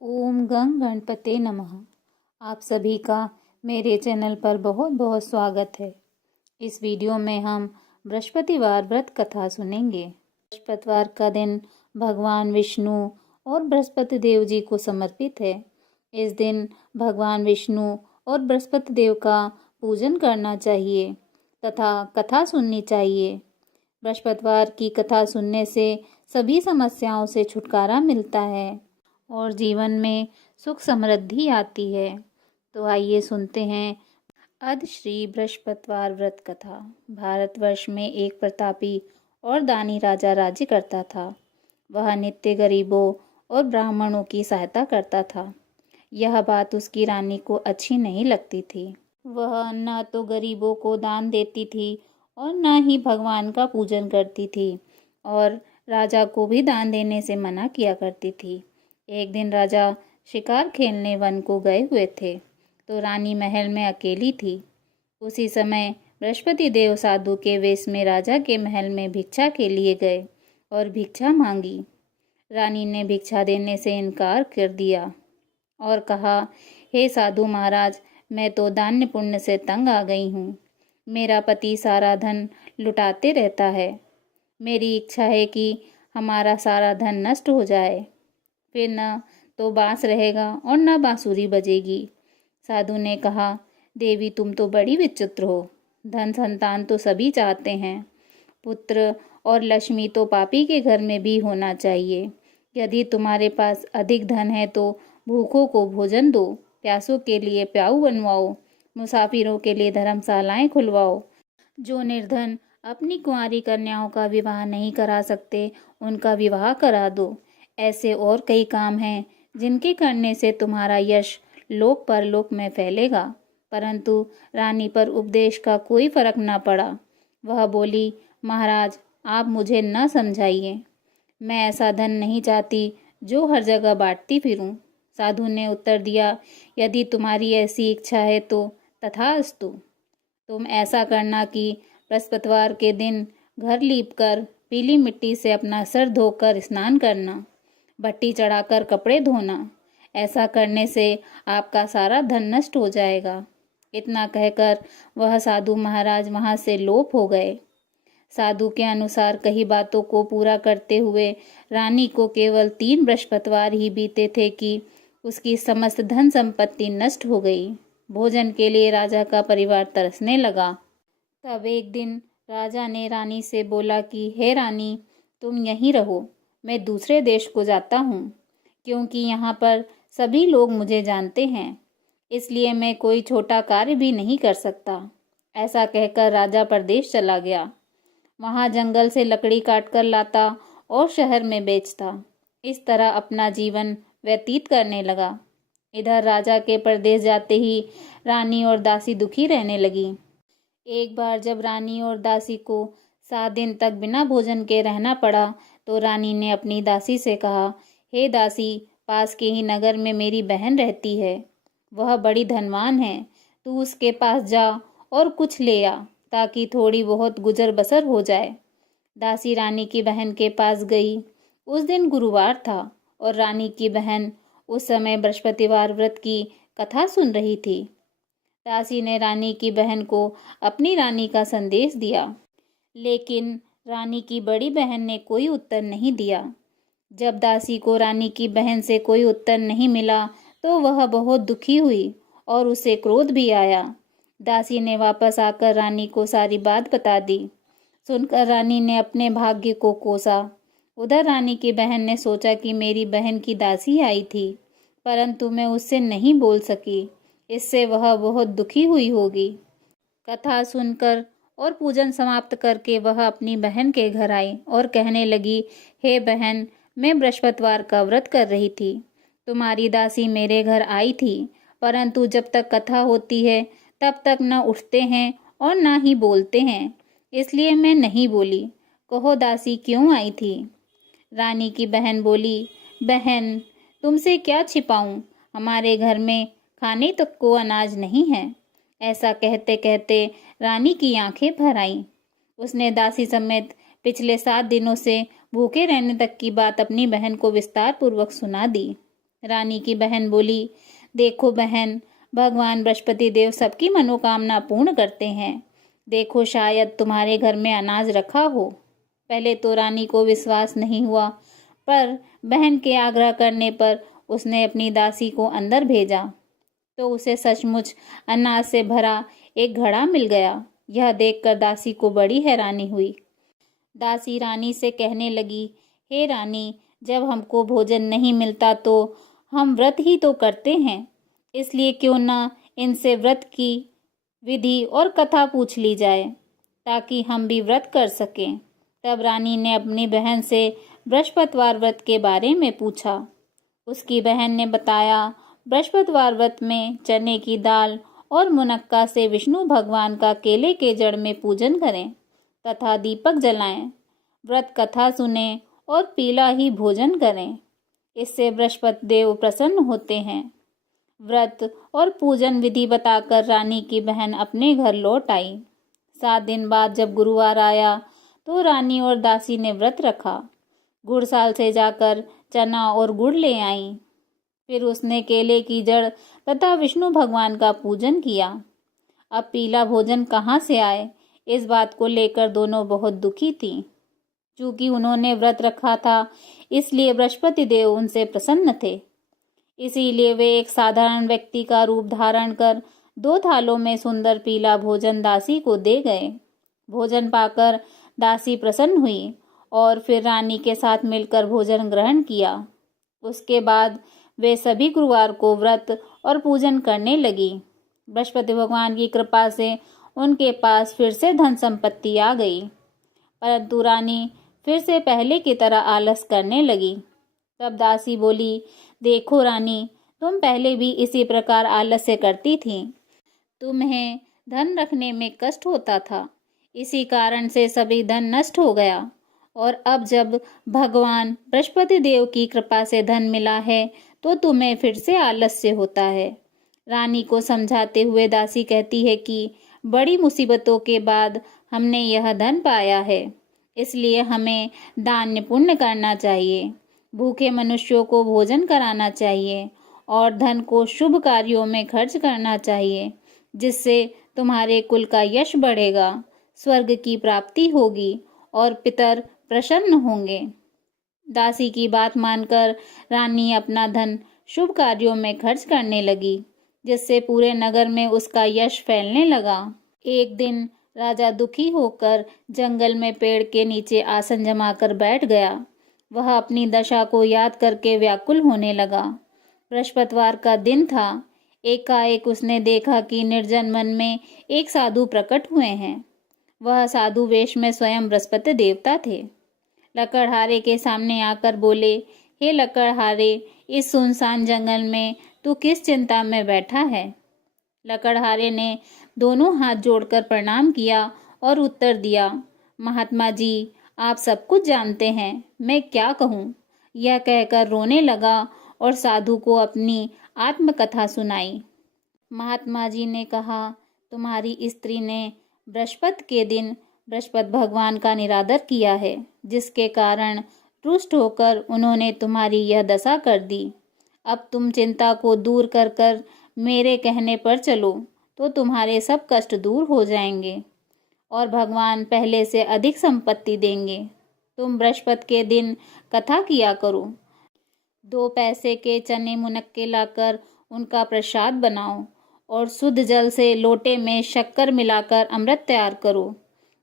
ओम गं गणपते नमः। आप सभी का मेरे चैनल पर बहुत बहुत स्वागत है। इस वीडियो में हम बृहस्पतिवार व्रत कथा सुनेंगे। बृहस्पतिवार का दिन भगवान विष्णु और बृहस्पति देव जी को समर्पित है। इस दिन भगवान विष्णु और बृहस्पति देव का पूजन करना चाहिए तथा कथा सुननी चाहिए। बृहस्पतिवार की कथा सुनने से सभी समस्याओं से छुटकारा मिलता है और जीवन में सुख समृद्धि आती है। तो आइए सुनते हैं अद श्री बृहस्पतिवार व्रत कथा। भारतवर्ष में एक प्रतापी और दानी राजा राज्य करता था। वह नित्य गरीबों और ब्राह्मणों की सहायता करता था। यह बात उसकी रानी को अच्छी नहीं लगती थी। वह न तो गरीबों को दान देती थी और न ही भगवान का पूजन करती थी और राजा को भी दान देने से मना किया करती थी। एक दिन राजा शिकार खेलने वन को गए हुए थे तो रानी महल में अकेली थी। उसी समय बृहस्पति देव साधु के वेश में राजा के महल में भिक्षा के लिए गए और भिक्षा मांगी। रानी ने भिक्षा देने से इनकार कर दिया और कहा, हे साधु महाराज, मैं तो दान्य पुण्य से तंग आ गई हूँ। मेरा पति सारा धन लुटाते रहता है। मेरी इच्छा है कि हमारा सारा धन नष्ट हो जाए, फिर न तो बांस रहेगा और न बांसुरी बजेगी। साधु ने कहा, देवी तुम तो बड़ी विचित्र हो। धन संतान तो सभी चाहते हैं। पुत्र और लक्ष्मी तो पापी के घर में भी होना चाहिए। यदि तुम्हारे पास अधिक धन है तो भूखों को भोजन दो, प्यासों के लिए प्याऊ बनवाओ, मुसाफिरों के लिए धर्मशालाएं खुलवाओ। जो निर्धन अपनी कुंवारी कन्याओं का विवाह नहीं करा सकते उनका विवाह करा दो। ऐसे और कई काम हैं जिनके करने से तुम्हारा यश लोक परलोक में फैलेगा। परंतु रानी पर उपदेश का कोई फर्क न पड़ा। वह बोली, महाराज आप मुझे न समझाइए। मैं ऐसा धन नहीं चाहती जो हर जगह बांटती फिरूं। साधु ने उत्तर दिया, यदि तुम्हारी ऐसी इच्छा है तो तथास्तु। तुम ऐसा करना कि बृहस्पतिवार के दिन घर लीपकर पीली मिट्टी से अपना सर धोकर स्नान करना, भट्टी चढ़ाकर कपड़े धोना। ऐसा करने से आपका सारा धन नष्ट हो जाएगा। इतना कहकर वह साधु महाराज वहां से लोप हो गए। साधु के अनुसार कई बातों को पूरा करते हुए रानी को केवल 3 बृहस्पतिवार ही बीते थे कि उसकी समस्त धन संपत्ति नष्ट हो गई। भोजन के लिए राजा का परिवार तरसने लगा। तब एक दिन राजा ने रानी से बोला कि हे रानी, तुम यहीं रहो, मैं दूसरे देश को जाता हूँ, क्योंकि यहाँ पर सभी लोग मुझे जानते हैं, इसलिए मैं कोई छोटा कार्य भी नहीं कर सकता। ऐसा कहकर राजा परदेश चला गया। वहाँ जंगल से लकड़ी काटकर लाता और शहर में बेचता। इस तरह अपना जीवन व्यतीत करने लगा। इधर राजा के परदेश जाते ही रानी और दासी दुखी रहने लगी। एक बार जब रानी और दासी को 7 दिन तक बिना भोजन के रहना पड़ा तो रानी ने अपनी दासी से कहा, हे दासी, पास के ही नगर में मेरी बहन रहती है। वह बड़ी धनवान है। तू उसके पास जा और कुछ ले आ ताकि थोड़ी बहुत गुजर बसर हो जाए। दासी रानी की बहन के पास गई। उस दिन गुरुवार था और रानी की बहन उस समय बृहस्पतिवार व्रत की कथा सुन रही थी। दासी ने रानी की बहन को अपनी रानी का संदेश दिया, लेकिन रानी की बड़ी बहन ने कोई उत्तर नहीं दिया। जब दासी को रानी की बहन से कोई उत्तर नहीं मिला तो वह बहुत दुखी हुई और उसे क्रोध भी आया। दासी ने वापस आकर रानी को सारी बात बता दी। सुनकर रानी ने अपने भाग्य को कोसा। उधर रानी की बहन ने सोचा कि मेरी बहन की दासी आई थी, परंतु मैं उससे नहीं बोल सकी, इससे वह बहुत दुखी हुई होगी। कथा सुनकर और पूजन समाप्त करके वह अपनी बहन के घर आई और कहने लगी, हे बहन, मैं बृहस्पतिवार का व्रत कर रही थी। तुम्हारी दासी मेरे घर आई थी, परंतु जब तक कथा होती है तब तक न उठते हैं और न ही बोलते हैं, इसलिए मैं नहीं बोली। कहो दासी क्यों आई थी? रानी की बहन बोली, बहन तुमसे क्या छिपाऊं, हमारे घर में खाने तक को अनाज नहीं है। ऐसा कहते कहते रानी की आंखें भर आईं। उसने दासी समेत पिछले 7 दिनों से भूखे रहने तक की बात अपनी बहन को विस्तार पूर्वक सुना दी। रानी की बहन बोली, देखो बहन, भगवान बृहस्पति देव सबकी मनोकामना पूर्ण करते हैं। देखो शायद तुम्हारे घर में अनाज रखा हो। पहले तो रानी को विश्वास नहीं हुआ, पर बहन के आग्रह करने पर उसने अपनी दासी को अंदर भेजा तो उसे सचमुच अनाज से भरा एक घड़ा मिल गया। यह देखकर दासी को बड़ी हैरानी हुई। दासी रानी से कहने लगी, हे रानी, जब हमको भोजन नहीं मिलता तो हम व्रत ही तो करते हैं, इसलिए क्यों ना इनसे व्रत की विधि और कथा पूछ ली जाए ताकि हम भी व्रत कर सकें। तब रानी ने अपनी बहन से बृहस्पतिवार व्रत के बारे में पूछा। उसकी बहन ने बताया, बृहस्पतिवार व्रत में चने की दाल और मुनक्का से विष्णु भगवान का केले के जड़ में पूजन करें तथा दीपक जलाएं, व्रत कथा सुनें और पीला ही भोजन करें। इससे बृहस्पति देव प्रसन्न होते हैं। व्रत और पूजन विधि बताकर रानी की बहन अपने घर लौट आई। 7 दिन बाद जब गुरुवार आया तो रानी और दासी ने व्रत रखा। गुड़साल से जाकर चना और गुड़ ले आई। फिर उसने केले की जड़ तथा विष्णु भगवान का पूजन किया। अब पीला भोजन कहाँ से आए, इस बात को लेकर दोनों बहुत दुखी थीं। चूंकि उन्होंने व्रत रखा था, इसलिए बृहस्पति देव उनसे प्रसन्न थे। इसीलिए वे एक साधारण व्यक्ति का रूप धारण कर 2 थालों में सुंदर पीला भोजन दासी को दे गए। भोजन पाकर दासी प्रसन्न हुई और फिर रानी के साथ मिलकर भोजन ग्रहण किया। उसके बाद वे सभी गुरुवार को व्रत और पूजन करने लगी। बृहस्पति भगवान की कृपा से उनके पास फिर से धन संपत्ति आ गई, परंतु रानी फिर से पहले की तरह आलस करने लगी। तब दासी बोली, देखो रानी, तुम पहले भी इसी प्रकार आलस्य करती थी। तुम्हें धन रखने में कष्ट होता था, इसी कारण से सभी धन नष्ट हो गया। और अब जब भगवान बृहस्पति देव की कृपा से धन मिला है तो तुम्हें फिर से आलस्य होता है। रानी को समझाते हुए दासी कहती है कि बड़ी मुसीबतों के बाद हमने यह धन पाया है, इसलिए हमें दान पुण्य करना चाहिए, भूखे मनुष्यों को भोजन कराना चाहिए और धन को शुभ कार्यों में खर्च करना चाहिए, जिससे तुम्हारे कुल का यश बढ़ेगा, स्वर्ग की प्राप्ति होगी और पितर प्रसन्न होंगे। दासी की बात मानकर रानी अपना धन शुभ कार्यों में खर्च करने लगी, जिससे पूरे नगर में उसका यश फैलने लगा। एक दिन राजा दुखी होकर जंगल में पेड़ के नीचे आसन जमाकर बैठ गया। वह अपनी दशा को याद करके व्याकुल होने लगा। बृहस्पतिवार का दिन था। एकाएक उसने देखा कि निर्जन वन में एक साधु प्रकट हुए हैं। वह साधु वेश में स्वयं बृहस्पति देवता थे। लकड़हारे के सामने आकर बोले, हे लकड़हारे, इस सुनसान जंगल में तू किस चिंता में बैठा है? लकड़हारे ने दोनों हाथ जोड़कर प्रणाम किया और उत्तर दिया, महात्मा जी, आप सब कुछ जानते हैं, मैं क्या कहूँ। यह कहकर रोने लगा और साधु को अपनी आत्मकथा सुनाई। महात्मा जी ने कहा, तुम्हारी स्त्री ने बृहस्पति के दिन बृहस्पति भगवान का निरादर किया है, जिसके कारण रुष्ट होकर उन्होंने तुम्हारी यह दशा कर दी। अब तुम चिंता को दूर कर कर मेरे कहने पर चलो तो तुम्हारे सब कष्ट दूर हो जाएंगे और भगवान पहले से अधिक संपत्ति देंगे। तुम बृहस्पति के दिन कथा किया करो। 2 पैसे के चने मुनक्के लाकर उनका प्रसाद बनाओ और शुद्ध जल से लोटे में शक्कर मिलाकर अमृत तैयार करो।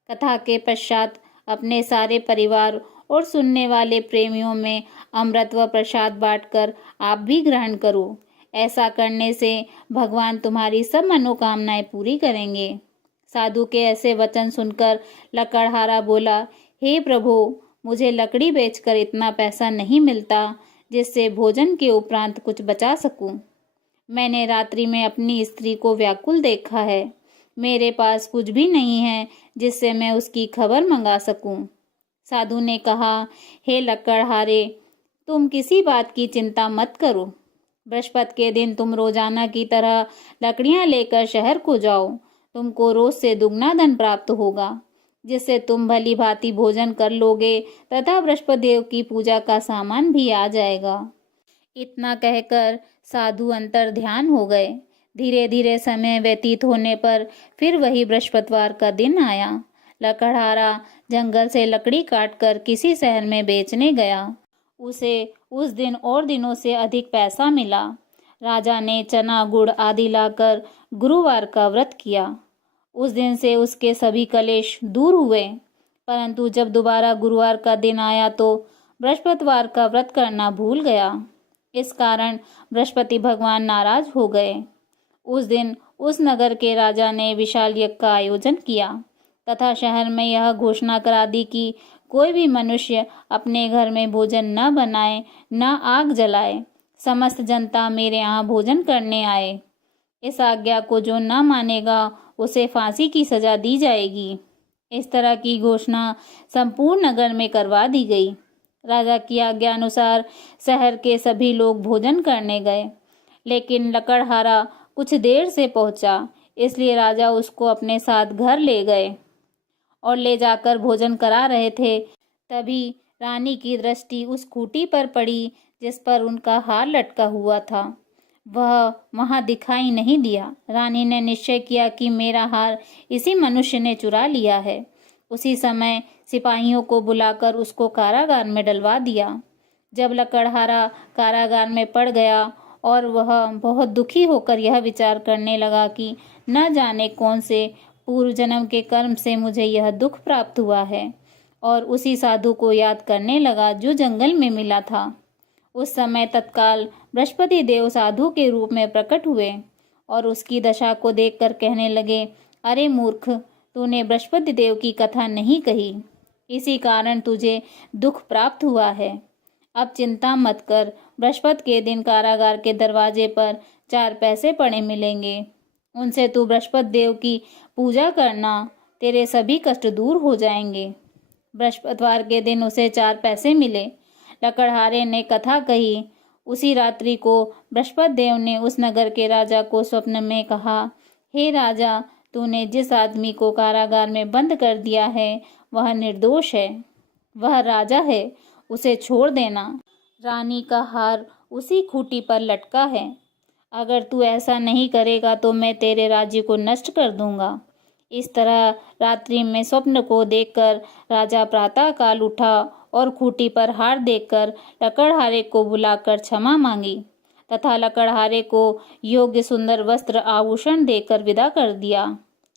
कथा के पश्चात अपने सारे परिवार और सुनने वाले प्रेमियों में अमृत व प्रसाद बांटकर आप भी ग्रहण करो। ऐसा करने से भगवान तुम्हारी सब मनोकामनाएं पूरी करेंगे। साधु के ऐसे वचन सुनकर लकड़हारा बोला, हे प्रभु, मुझे लकड़ी बेचकर इतना पैसा नहीं मिलता जिससे भोजन के उपरांत कुछ बचा सकूं। मैंने रात्रि में अपनी स्त्री को व्याकुल देखा है। मेरे पास कुछ भी नहीं है जिससे मैं उसकी खबर मंगा सकूं। साधु ने कहा, हे लकड़हारे, तुम किसी बात की चिंता मत करो। बृहस्पति के दिन तुम रोजाना की तरह लकड़ियां लेकर शहर को जाओ। तुमको रोज से दुगना धन प्राप्त होगा, जिससे तुम भली भांति भोजन कर लोगे तथा बृहस्पति देव की पूजा का सामान भी आ जाएगा। इतना कहकर साधु अंतर ध्यान हो गए। धीरे धीरे समय व्यतीत होने पर फिर वही बृहस्पतिवार का दिन आया। लकड़हारा जंगल से लकड़ी काटकर किसी शहर में बेचने गया। उसे उस दिन और दिनों से अधिक पैसा मिला। राजा ने चना गुड़ आदि लाकर गुरुवार का व्रत किया। उस दिन से उसके सभी कलेश दूर हुए। परंतु जब दोबारा गुरुवार का दिन आया तो बृहस्पतिवार का व्रत करना भूल गया। इस कारण बृहस्पति भगवान नाराज हो गए। उस दिन उस नगर के राजा ने विशाल यज्ञ का आयोजन किया तथा शहर में यह घोषणा करा दी कि कोई भी मनुष्य अपने घर में भोजन न बनाए, न आग जलाए। समस्त जनता मेरे यहाँ भोजन करने आए। इस आज्ञा को जो न मानेगा उसे फांसी की सजा दी जाएगी। इस तरह की घोषणा संपूर्ण नगर में करवा दी गई। राजा की आज्ञा अनुसार शहर के सभी लोग भोजन करने गए, लेकिन लकड़हारा कुछ देर से पहुंचा, इसलिए राजा उसको अपने साथ घर ले गए और ले जाकर भोजन करा रहे थे। तभी रानी की दृष्टि उस खूंटी पर पड़ी जिस पर उनका हार लटका हुआ था। वह वहां दिखाई नहीं दिया। रानी ने निश्चय किया कि मेरा हार इसी मनुष्य ने चुरा लिया है। उसी समय सिपाहियों को बुलाकर उसको कारागार में डलवा दिया। जब लकड़हारा कारागार में पड़ गया और वह बहुत दुखी होकर यह विचार करने लगा कि न जाने कौन से पूर्व जन्म के कर्म से मुझे यह दुख प्राप्त हुआ है, और उसी साधु को याद करने लगा जो जंगल में मिला था। उस समय तत्काल बृहस्पति देव साधु के रूप में प्रकट हुए और उसकी दशा को देखकर कहने लगे, अरे मूर्ख, तूने बृहस्पति देव की कथा नहीं कही, इसी कारण तुझे दुख प्राप्त हुआ है। अब चिंता मत कर, बृहस्पति के दिन कारागार के दरवाजे पर 4 पैसे पड़े मिलेंगे। उनसे तू बृहस्पति देव की पूजा करना, तेरे सभी कष्ट दूर हो जाएंगे। बृहस्पतिवार के दिन उसे 4 पैसे मिले। लकड़हारे ने कथा कही। उसी रात्रि को बृहस्पति देव ने उस नगर के राजा को स्वप्न में कहा, हे राजा, तूने जिस आदमी को कारागार में बंद कर दिया है वह निर्दोष है, वह राजा है, उसे छोड़ देना। रानी का हार उसी खूंटी पर लटका है। अगर तू ऐसा नहीं करेगा तो मैं तेरे राज्य को नष्ट कर दूंगा। इस तरह रात्रि में स्वप्न को देखकर राजा प्रातः काल उठा और खूंटी पर हार देखकर लकड़हारे को बुलाकर क्षमा मांगी तथा लकड़हारे को योग्य सुंदर वस्त्र आभूषण देकर विदा कर दिया।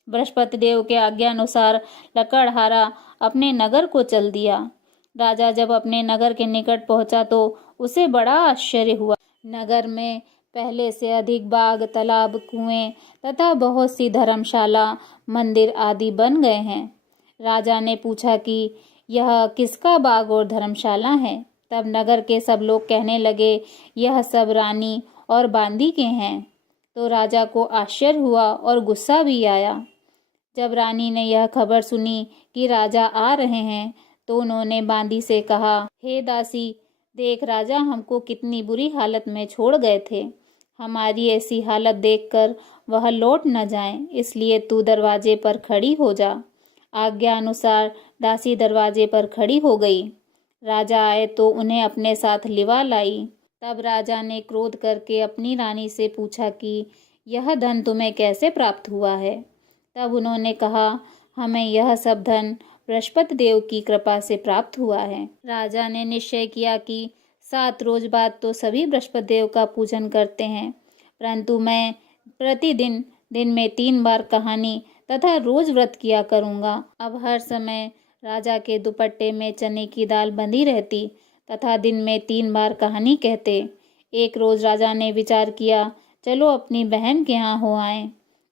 बृहस्पति देव के आज्ञा अनुसार लकड़हारा अपने नगर को चल दिया। राजा जब अपने नगर के निकट पहुंचा तो उसे बड़ा आश्चर्य हुआ। नगर में पहले से अधिक बाग, तालाब, कुएं तथा बहुत सी धर्मशाला, मंदिर आदि बन गए हैं। राजा ने पूछा कि यह किसका बाग और धर्मशाला है। तब नगर के सब लोग कहने लगे, यह सब रानी और बांदी के हैं। तो राजा को आश्चर्य हुआ और गुस्सा भी आया। जब रानी ने यह खबर सुनी कि राजा आ रहे हैं तो उन्होंने बांदी से कहा, हे दासी, देख राजा हमको कितनी बुरी हालत में छोड़ गए थे। हमारी ऐसी हालत देखकर वह लौट न जाएं, इसलिए तू दरवाजे पर खड़ी हो जा। आज्ञा अनुसार दासी दरवाजे पर खड़ी हो गई। राजा आए तो उन्हें अपने साथ लिवा लाई। तब राजा ने क्रोध करके अपनी रानी से पूछा कि यह धन तुम्हें कैसे प्राप्त हुआ है। तब उन्होंने कहा, हमें यह सब धन बृहस्पति देव की कृपा से प्राप्त हुआ है। राजा ने निश्चय किया कि 7 रोज बाद तो सभी बृहस्पति देव का पूजन करते हैं, परंतु मैं प्रतिदिन दिन में 3 बार कहानी तथा रोज व्रत किया करूँगा। अब हर समय राजा के दुपट्टे में चने की दाल बंधी रहती तथा दिन में 3 बार कहानी कहते। एक रोज राजा ने विचार किया, चलो अपनी बहन के यहाँ हो आए।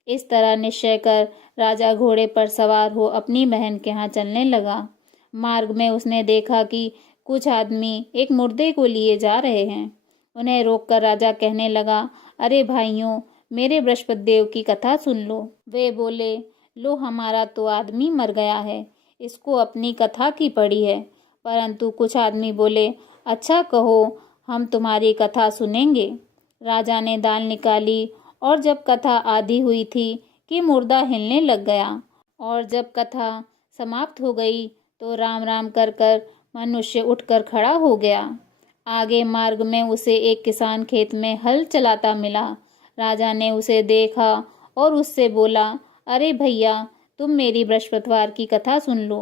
इस तरह निश्चय कर राजा घोड़े पर सवार हो अपनी बहन के यहाँ चलने लगा। मार्ग में उसने देखा कि कुछ आदमी एक मुर्दे को लिए जा रहे हैं। उन्हें रोककर राजा कहने लगा, अरे भाइयों, मेरे बृहस्पति देव की कथा सुन लो। वे बोले, लो हमारा तो आदमी मर गया है, इसको अपनी कथा की पड़ी है। परंतु कुछ आदमी बोले, अच्छा कहो, हम तुम्हारी कथा सुनेंगे। राजा ने दाल निकाली और जब कथा आधी हुई थी कि मुर्दा हिलने लग गया, और जब कथा समाप्त हो गई तो राम राम कर कर मनुष्य उठकर खड़ा हो गया। आगे मार्ग में उसे एक किसान खेत में हल चलाता मिला। राजा ने उसे देखा और उससे बोला, अरे भैया, तुम मेरी बृहस्पतिवार की कथा सुन लो।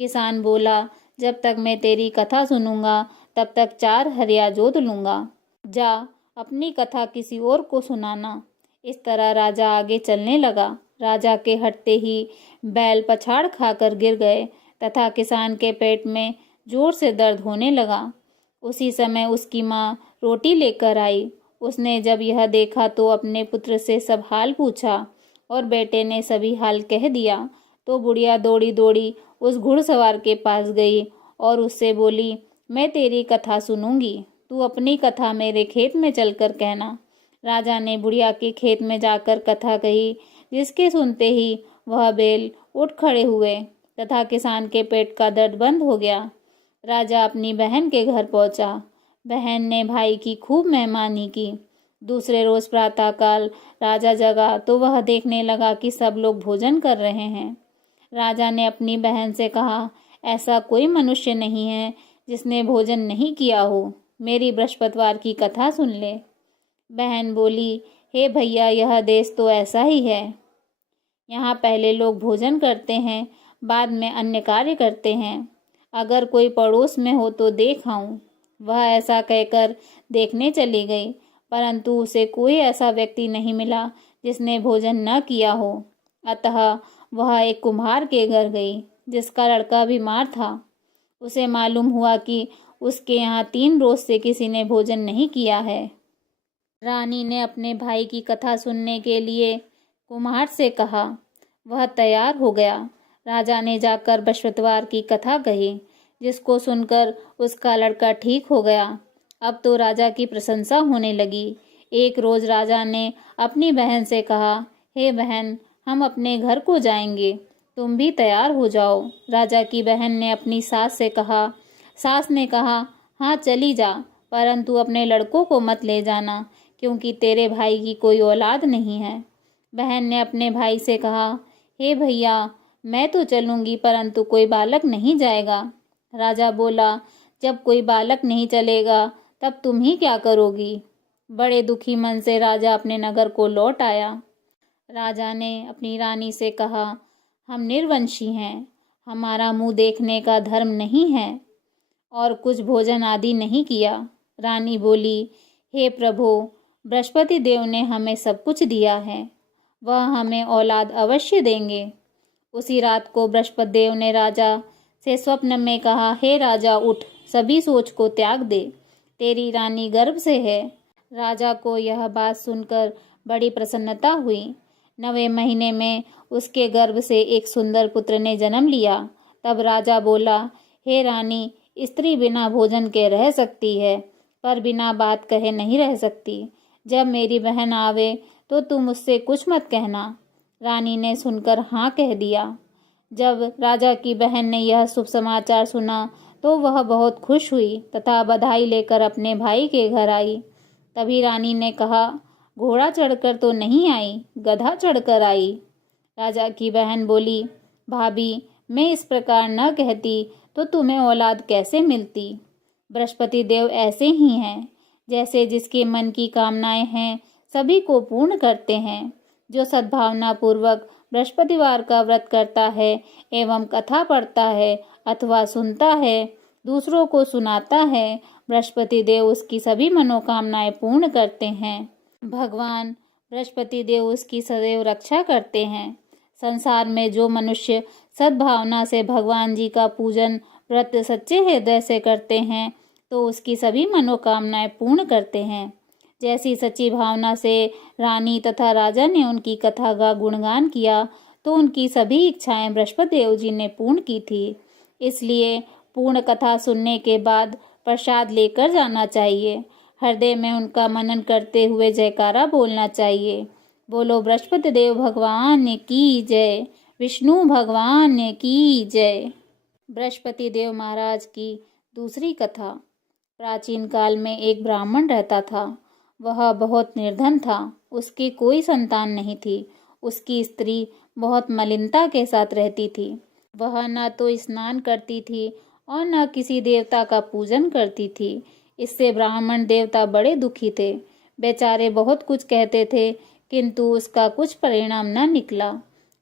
किसान बोला, जब तक मैं तेरी कथा सुनूंगा तब तक 4 हरिया जोत लूंगा। जा अपनी कथा किसी और को सुनाना। इस तरह राजा आगे चलने लगा। राजा के हटते ही बैल पछाड़ खाकर गिर गए तथा किसान के पेट में जोर से दर्द होने लगा। उसी समय उसकी माँ रोटी लेकर आई। उसने जब यह देखा तो अपने पुत्र से सब हाल पूछा और बेटे ने सभी हाल कह दिया। तो बुढ़िया दौड़ी दौड़ी उस घुड़सवार के पास गई और उससे बोली, मैं तेरी कथा सुनूंगी, तू अपनी कथा मेरे खेत में चलकर कहना। राजा ने बुढ़िया के खेत में जाकर कथा कही, जिसके सुनते ही वह बैल उठ खड़े हुए तथा किसान के पेट का दर्द बंद हो गया। राजा अपनी बहन के घर पहुंचा। बहन ने भाई की खूब मेहमानी की। दूसरे रोज प्रातःकाल राजा जगा तो वह देखने लगा कि सब लोग भोजन कर रहे हैं। राजा ने अपनी बहन से कहा, ऐसा कोई मनुष्य नहीं है जिसने भोजन नहीं किया हो, मेरी बृहस्पतिवार की कथा सुन ले। बहन बोली, हे भैया, यह देश तो ऐसा ही है। यहाँ पहले लोग भोजन करते हैं, बाद में अन्य कार्य करते हैं। अगर कोई पड़ोस में हो तो देख आऊं। वह ऐसा कहकर देखने चली गई, परंतु उसे कोई ऐसा व्यक्ति नहीं मिला जिसने भोजन न किया हो। अतः वह एक कुम्हार के घर गई, जिसका लड़का बीमार था। उसे मालूम हुआ कि उसके यहाँ 3 रोज से किसी ने भोजन नहीं किया है। रानी ने अपने भाई की कथा सुनने के लिए कुम्हार से कहा। वह तैयार हो गया। राजा ने जाकर बृहस्पतिवार की कथा कही, जिसको सुनकर उसका लड़का ठीक हो गया। अब तो राजा की प्रशंसा होने लगी। एक रोज राजा ने अपनी बहन से कहा, हे बहन, हम अपने घर को जाएंगे, तुम भी तैयार हो जाओ। राजा की बहन ने अपनी सास से कहा। सास ने कहा, हाँ चली जा, परंतु अपने लड़कों को मत ले जाना, क्योंकि तेरे भाई की कोई औलाद नहीं है। बहन ने अपने भाई से कहा, हे भैया, मैं तो चलूंगी, परंतु कोई बालक नहीं जाएगा। राजा बोला, जब कोई बालक नहीं चलेगा तब तुम ही क्या करोगी। बड़े दुखी मन से राजा अपने नगर को लौट आया। राजा ने अपनी रानी से कहा, हम निर्वंशी हैं, हमारा मुंह देखने का धर्म नहीं है और कुछ भोजन आदि नहीं किया। रानी बोली, हे प्रभु, बृहस्पति देव ने हमें सब कुछ दिया है, वह हमें औलाद अवश्य देंगे। उसी रात को बृहस्पति देव ने राजा से स्वप्न में कहा, हे राजा, उठ, सभी सोच को त्याग दे, तेरी रानी गर्भ से है। राजा को यह बात सुनकर बड़ी प्रसन्नता हुई। 9वें महीने में उसके गर्भ से एक सुंदर पुत्र ने जन्म लिया। तब राजा बोला, हे रानी, स्त्री बिना भोजन के रह सकती है, पर बिना बात कहे नहीं रह सकती। जब मेरी बहन आवे तो तुम उससे कुछ मत कहना। रानी ने सुनकर हाँ कह दिया। जब राजा की बहन ने यह शुभ समाचार सुना तो वह बहुत खुश हुई तथा बधाई लेकर अपने भाई के घर आई। तभी रानी ने कहा, घोड़ा चढ़कर तो नहीं आई, गधा चढ़कर आई। राजा की बहन बोली, भाभी, मैं इस प्रकार न कहती तो तुम्हें औलाद कैसे मिलती। बृहस्पति देव ऐसे ही हैं, जैसे जिसके मन की कामनाएं हैं सभी को पूर्ण करते हैं। जो सद्भावना पूर्वक बृहस्पतिवार का व्रत करता है एवं कथा पढ़ता है अथवा सुनता है, दूसरों को सुनाता है, बृहस्पति देव उसकी सभी मनोकामनाएं पूर्ण करते हैं। भगवान बृहस्पति देव उसकी सदैव रक्षा करते हैं। संसार में जो मनुष्य सद्भावना से भगवान जी का पूजन व्रत सच्चे हृदय से करते हैं तो उसकी सभी मनोकामनाएं पूर्ण करते हैं। जैसी सच्ची भावना से रानी तथा राजा ने उनकी कथा का गुणगान किया तो उनकी सभी इच्छाएं बृहस्पति देव जी ने पूर्ण की थी। इसलिए पूर्ण कथा सुनने के बाद प्रसाद लेकर जाना चाहिए। हृदय में उनका मनन करते हुए जयकारा बोलना चाहिए। बोलो बृहस्पति देव भगवान की जय, विष्णु भगवान की जय। बृहस्पति देव महाराज की दूसरी कथा। प्राचीन काल में एक ब्राह्मण रहता था। वह बहुत निर्धन था। उसकी कोई संतान नहीं थी। उसकी स्त्री बहुत मलिनता के साथ रहती थी। वह न तो स्नान करती थी और न किसी देवता का पूजन करती थी। इससे ब्राह्मण देवता बड़े दुखी थे। बेचारे बहुत कुछ कहते थे, किंतु उसका कुछ परिणाम न निकला।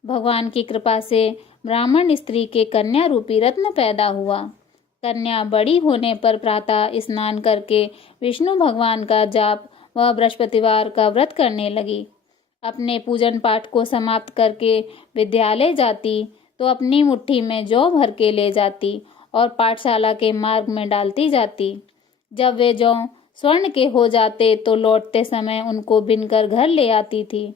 भगवान की कृपा से ब्राह्मण स्त्री के कन्या रूपी रत्न पैदा हुआ। कन्या बड़ी होने पर प्रातः स्नान करके विष्णु भगवान का जाप व बृहस्पतिवार का व्रत करने लगी। अपने पूजन पाठ को समाप्त करके विद्यालय जाती तो अपनी मुट्ठी में जौ भर के ले जाती और पाठशाला के मार्ग में डालती जाती। जब वे जौ स्वर्ण के हो जाते तो लौटते समय उनको बिनकर घर ले आती थी।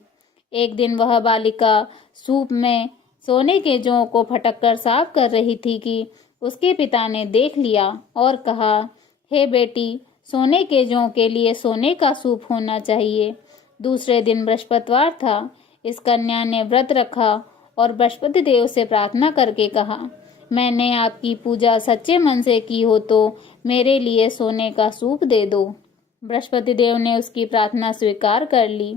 एक दिन वह बालिका सूप में सोने के जौ को फटककर साफ कर रही थी कि उसके पिता ने देख लिया और कहा, हे बेटी, सोने के जौ के लिए सोने का सूप होना चाहिए। दूसरे दिन बृहस्पतिवार था। इस कन्या ने व्रत रखा और बृहस्पति देव से प्रार्थना करके कहा, मैंने आपकी पूजा सच्चे मन से की हो तो मेरे लिए सोने का सूप दे दो। बृहस्पति देव ने उसकी प्रार्थना स्वीकार कर ली।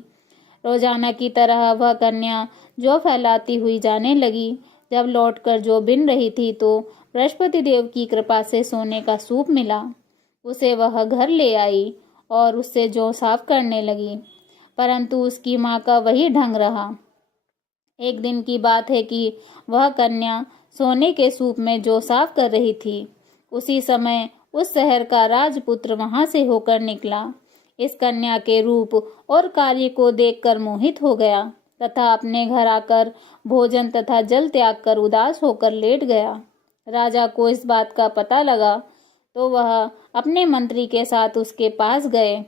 रोजाना की तरह वह कन्या जौ फैलाती हुई जाने लगी। जब लौटकर जौ बिन रही थी तो बृहस्पति देव की कृपा से सोने का सूप मिला। उसे वह घर ले आई और उससे जौ साफ करने लगी, परंतु उसकी माँ का वही ढंग रहा। एक दिन की बात है कि वह कन्या सोने के सूप में जौ साफ कर रही थी। उसी समय उस शहर का राजपुत्र वहां से होकर निकला। इस कन्या के रूप और कार्य को देखकर मोहित हो गया तथा अपने घर आकर भोजन तथा जल त्याग कर उदास होकर लेट गया। राजा को इस बात का पता लगा तो वह अपने मंत्री के साथ उसके पास गए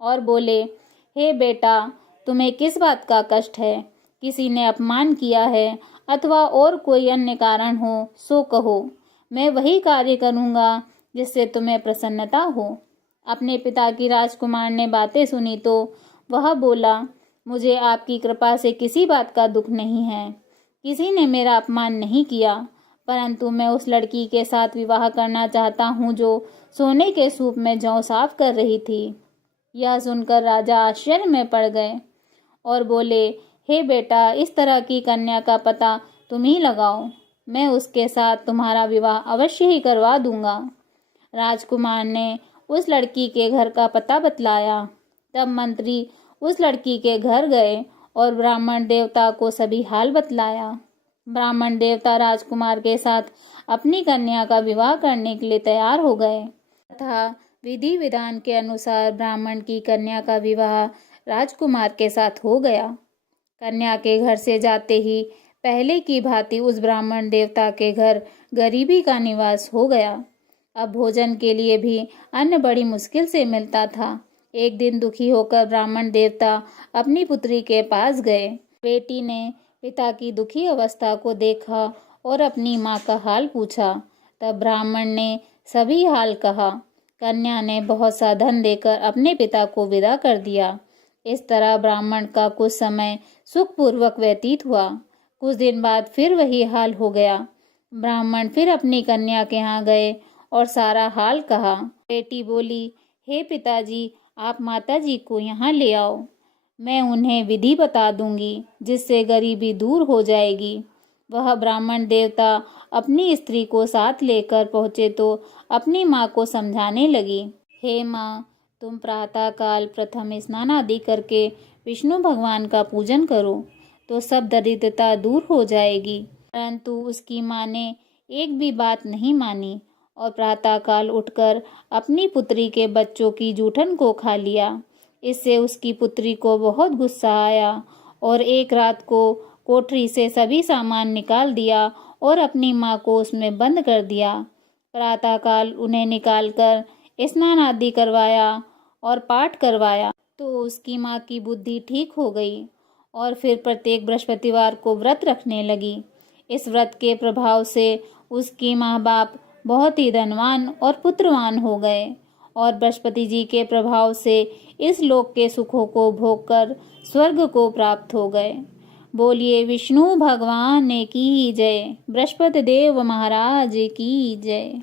और बोले, हे बेटा, तुम्हें किस बात का कष्ट है? किसी ने अपमान किया है अथवा और कोई अन्य कारण हो सो कहो, मैं वही कार्य करूँगा जिससे तुम्हें प्रसन्नता हो। अपने पिता की राजकुमार ने बातें सुनी तो वह बोला, मुझे आपकी कृपा से किसी बात का दुख नहीं है। किसी ने मेरा अपमान नहीं किया, परंतु मैं उस लड़की के साथ विवाह करना चाहता हूँ जो सोने के सूप में जौ साफ कर रही थी। यह सुनकर राजा आश्चर्य में पड़ गए और बोले, हे बेटा, इस तरह की कन्या का पता तुम ही लगाओ। मैं उसके साथ तुम्हारा विवाह अवश्य ही करवा दूंगा। राजकुमार ने उस लड़की के घर का पता बतलाया। तब मंत्री उस लड़की के घर गए और ब्राह्मण देवता को सभी हाल बतलाया। ब्राह्मण देवता राजकुमार के साथ अपनी कन्या का विवाह करने के लिए तैयार हो गए तथा विधि विधान के अनुसार ब्राह्मण की कन्या का विवाह राजकुमार के साथ हो गया। कन्या के घर से जाते ही पहले की भांति उस ब्राह्मण देवता के घर गरीबी का निवास हो गया। अब भोजन के लिए भी अन्न बड़ी मुश्किल से मिलता था। एक दिन दुखी होकर ब्राह्मण देवता अपनी पुत्री के पास गए। बेटी ने पिता की दुखी अवस्था को देखा और अपनी माँ का हाल पूछा। तब ब्राह्मण ने सभी हाल कहा। कन्या ने बहुत सा धन देकर अपने पिता को विदा कर दिया। इस तरह ब्राह्मण का कुछ समय सुखपूर्वक व्यतीत हुआ। कुछ दिन बाद फिर वही हाल हो गया। ब्राह्मण फिर अपनी कन्या के यहाँ गए और सारा हाल कहा। बेटी बोली, हे पिताजी, आप माताजी को यहाँ ले आओ। मैं उन्हें विधि बता दूंगी जिससे गरीबी दूर हो जाएगी। वह ब्राह्मण देवता अपनी स्त्री को साथ लेकर पहुँचे तो अपनी माँ को समझाने लगी, हे माँ, तुम प्रातः काल प्रथम स्नान आदि करके विष्णु भगवान का पूजन करो तो सब दरिद्रता दूर हो जाएगी। परंतु उसकी माँ ने एक भी बात नहीं मानी और प्रातः काल उठकर अपनी पुत्री के बच्चों की जूठन को खा लिया। इससे उसकी पुत्री को बहुत गुस्सा आया और एक रात को कोठरी से सभी सामान निकाल दिया और अपनी माँ को उसमें बंद कर दिया। प्रातःकाल उन्हें निकालकर स्नान आदि करवाया और पाठ करवाया तो उसकी माँ की बुद्धि ठीक हो गई और फिर प्रत्येक बृहस्पतिवार को व्रत रखने लगी। इस व्रत के प्रभाव से उसकी माँ बाप बहुत ही धनवान और पुत्रवान हो गए और बृहस्पति जी के प्रभाव से इस लोक के सुखों को भोगकर स्वर्ग को प्राप्त हो गए। बोलिए विष्णु भगवान की जय, बृहस्पति देव महाराज की जय।